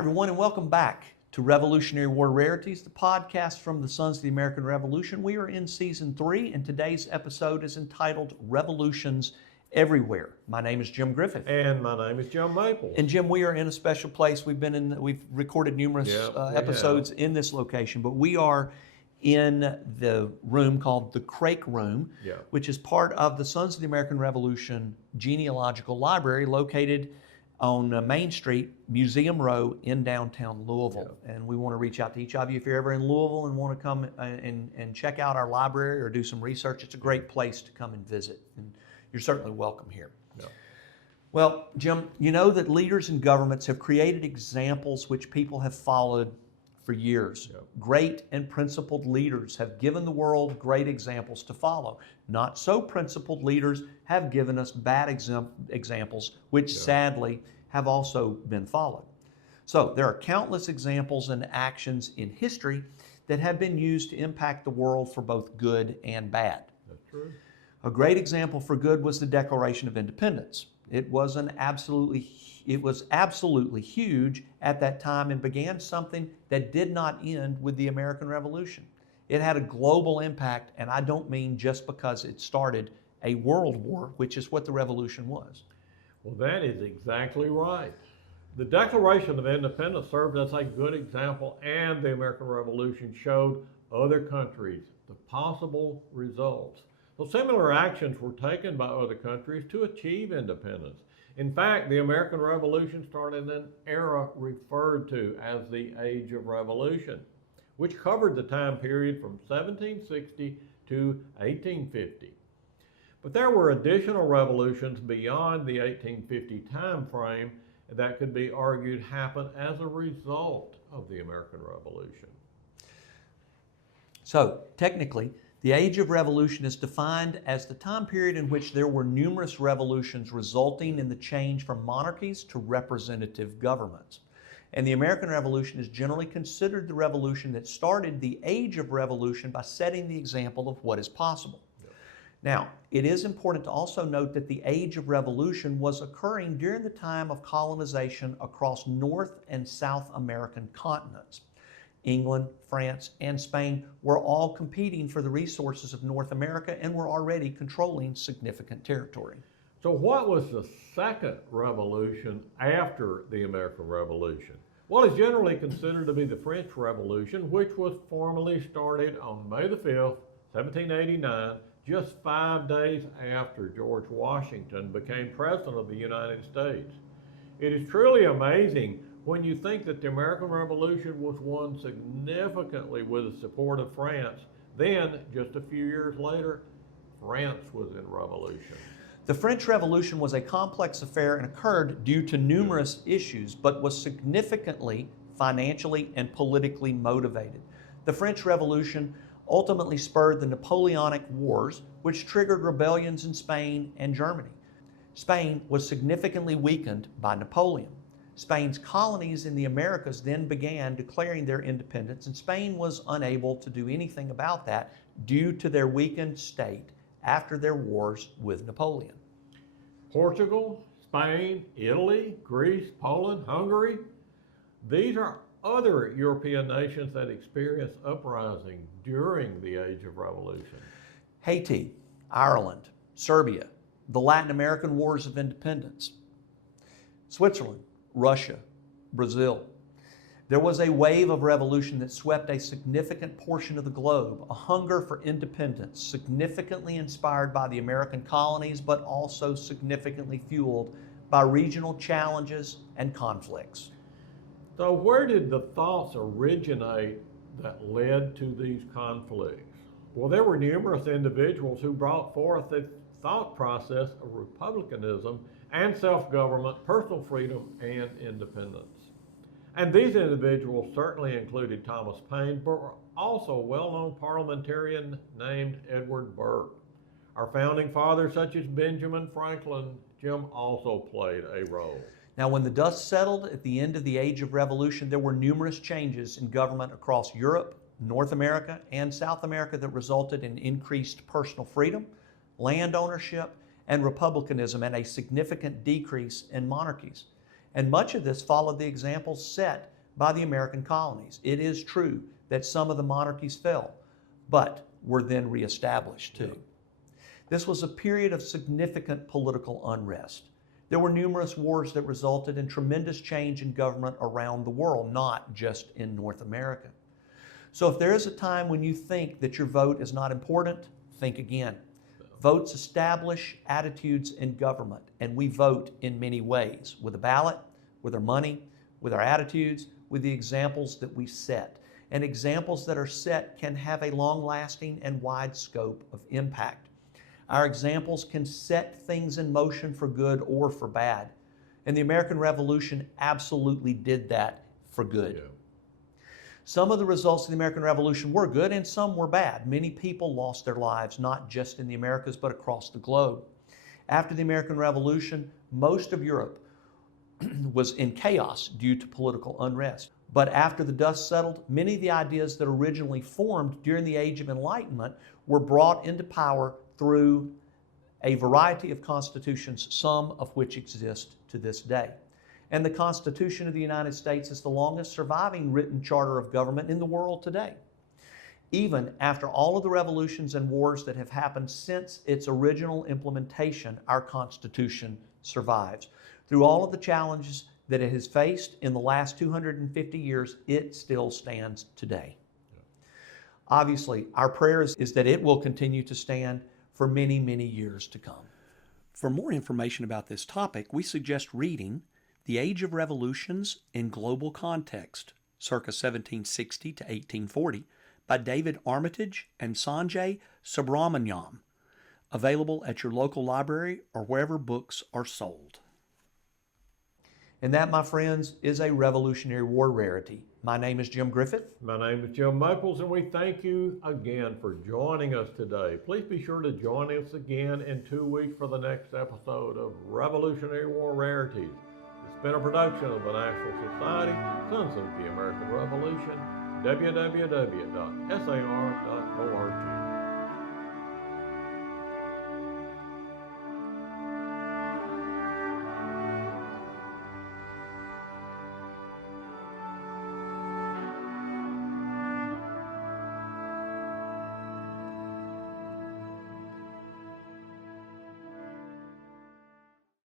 everyone, and welcome back to Revolutionary War Rarities, the podcast from the Sons of the American Revolution. We are in Season 3, and today's episode is entitled Revolutions Everywhere. My name is Jim Griffith. And my name is Jim Maple. And Jim, we are in a special place. We've recorded numerous episodes in this location, but we are in the room called the Crake Room, which is part of the Sons of the American Revolution Genealogical Library located on Main Street, Museum Row in downtown Louisville. And we want to reach out to each of you if you're ever in Louisville and want to come and check out our library or do some research. It's a great place to come and visit. And you're certainly welcome here. Well, Jim, you know that leaders and governments have created examples which people have followed for years. Great and principled leaders have given the world great examples to follow. Not so principled leaders have given us bad examples, which sadly have also been followed. So there are countless examples and actions in history that have been used to impact the world for both good and bad. That's true. A great example for good was the Declaration of Independence. It was absolutely huge at that time and began something that did not end with the American Revolution. It had a global impact, and I don't mean just because it started a world war, which is what the revolution was. Well, that is exactly right. The Declaration of Independence served as a good example, and the American Revolution showed other countries the possible results. So similar actions were taken by other countries to achieve independence. In fact, the American Revolution started an era referred to as the Age of Revolution, which covered the time period from 1760 to 1850. But there were additional revolutions beyond the 1850 time frame that could be argued happened as a result of the American Revolution. So, technically, the Age of Revolution is defined as the time period in which there were numerous revolutions resulting in the change from monarchies to representative governments. And the American Revolution is generally considered the revolution that started the Age of Revolution by setting the example of what is possible. Now, it is important to also note that the Age of Revolution was occurring during the time of colonization across North and South American continents. England, France, and Spain were all competing for the resources of North America and were already controlling significant territory. So what was the second revolution after the American Revolution? Well, it's generally considered to be the French Revolution, which was formally started on May the 5th, 1789, just 5 days after George Washington became President of the United States. It is truly amazing when you think that the American Revolution was won significantly with the support of France. Then, just a few years later, France was in revolution. The French Revolution was a complex affair and occurred due to numerous issues, but was significantly financially and politically motivated. The French Revolution ultimately spurred the Napoleonic Wars, which triggered rebellions in Spain and Germany. Spain was significantly weakened by Napoleon. Spain's colonies in the Americas then began declaring their independence, and Spain was unable to do anything about that due to their weakened state after their wars with Napoleon. Portugal, Spain, Italy, Greece, Poland, Hungary, these are other European nations that experienced uprising during the Age of Revolution. Haiti, Ireland, Serbia, the Latin American Wars of Independence, Switzerland, Russia, Brazil. There was a wave of revolution that swept a significant portion of the globe, a hunger for independence, significantly inspired by the American colonies, but also significantly fueled by regional challenges and conflicts. So where did the thoughts originate that led to these conflicts? Well, there were numerous individuals who brought forth the thought process of republicanism and self-government, personal freedom, and independence. And these individuals certainly included Thomas Paine, but were also a well-known parliamentarian named Edward Burke. Our founding fathers, such as Benjamin Franklin, Jim, also played a role. Now, when the dust settled at the end of the Age of Revolution, there were numerous changes in government across Europe, North America, and South America that resulted in increased personal freedom, land ownership, and republicanism, and a significant decrease in monarchies. And much of this followed the examples set by the American colonies. It is true that some of the monarchies fell, but were then reestablished too. This was a period of significant political unrest. There were numerous wars that resulted in tremendous change in government around the world, not just in North America. So if there is a time when you think that your vote is not important, think again. Votes establish attitudes in government, and we vote in many ways, with a ballot, with our money, with our attitudes, with the examples that we set. And examples that are set can have a long-lasting and wide scope of impact. Our examples can set things in motion for good or for bad. And the American Revolution absolutely did that for good. Yeah. Some of the results of the American Revolution were good and some were bad. Many people lost their lives, not just in the Americas, but across the globe. After the American Revolution, most of Europe was in chaos due to political unrest. But after the dust settled, many of the ideas that originally formed during the Age of Enlightenment were brought into power through a variety of constitutions, some of which exist to this day. And the Constitution of the United States is the longest surviving written charter of government in the world today. Even after all of the revolutions and wars that have happened since its original implementation, our Constitution survives. Through all of the challenges that it has faced in the last 250 years, it still stands today. Obviously, our prayer is that it will continue to stand for many, many years to come. For more information about this topic, we suggest reading The Age of Revolutions in Global Context, circa 1760 to 1840, by David Armitage and Sanjay Subramaniam, available at your local library or wherever books are sold. And that, my friends, is a Revolutionary War rarity. My name is Jim Griffith. My name is Jim Maples, and we thank you again for joining us today. Please be sure to join us again in 2 weeks for the next episode of Revolutionary War Rarities. It's been a production of the National Society, Sons of the American Revolution, www.sar.org.